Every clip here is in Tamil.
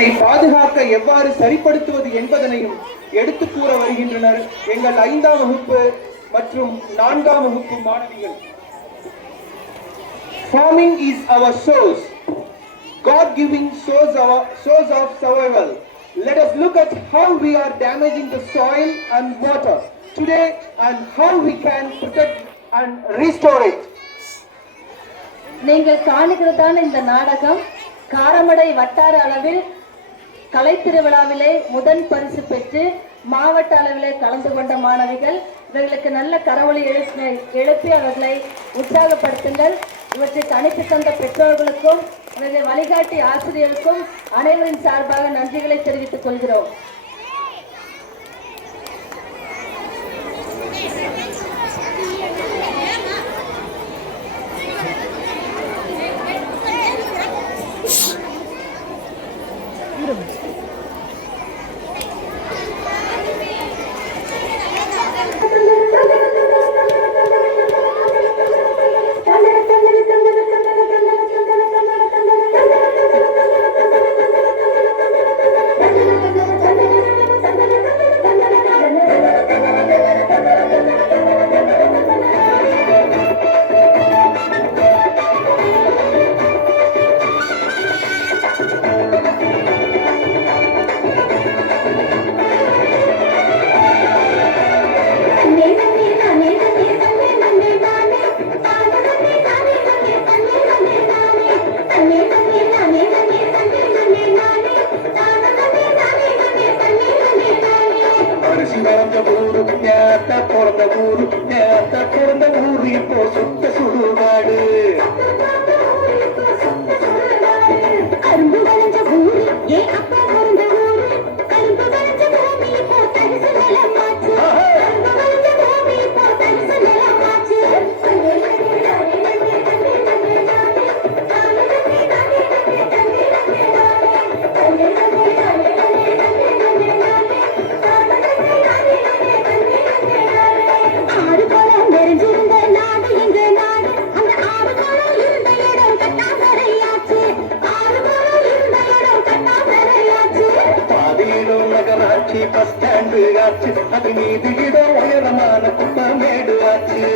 அதனை பாதுகாக்க எவ்வாறு சரிப்படுத்துவது என்பதனையும் எடுத்து கூற வருகின்றனர் எங்கள் 5ஆம் வகுப்பு மற்றும் 4ஆம் வகுப்பு மாணவிகள். Farming is our source, God-giving source of survival. Let us look at how we are damaging the soil and water today and how we can protect and restore it. நீங்கள் காணுகிறதான இந்த நாடகம் காரமடை வட்டார அளவில் கலை திருவிழாவிலே முதல் பரிசு பெற்று மாவட்ட அளவிலே கலந்து கொண்ட மாணவிகள். இவர்களுக்கு நல்ல கரவொலி எழுப்பி அவர்களை உற்சாகப்படுத்துங்கள். இவற்றை அனுப்பி தந்த பெற்றோர்களுக்கும் இவர்களை வழிகாட்டி ஆசிரியருக்கும் அனைவரின் சார்பாக நன்றிகளை தெரிவித்துக் கொள்கிறோம். அது மீது இடோ உயரமான குப்பமேடு ஆச்சு.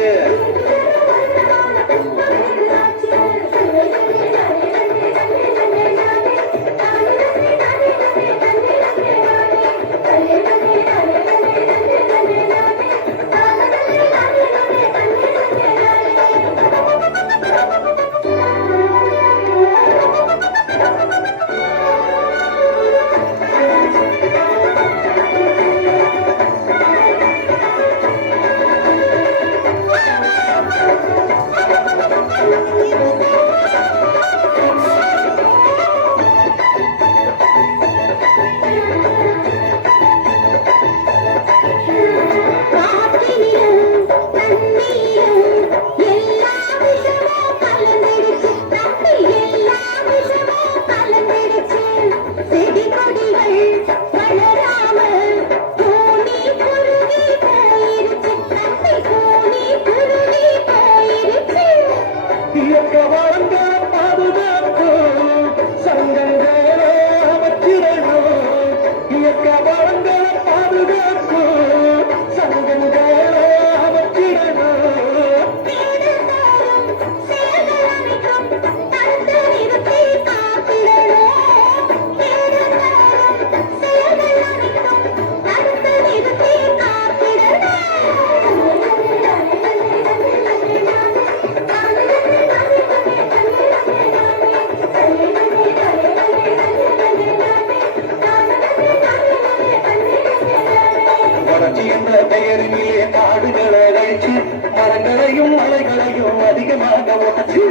பெயரிலே காடுகளை அழிச்சு மரங்களையும் மலைகளையும் அதிகமாக உடைச்சு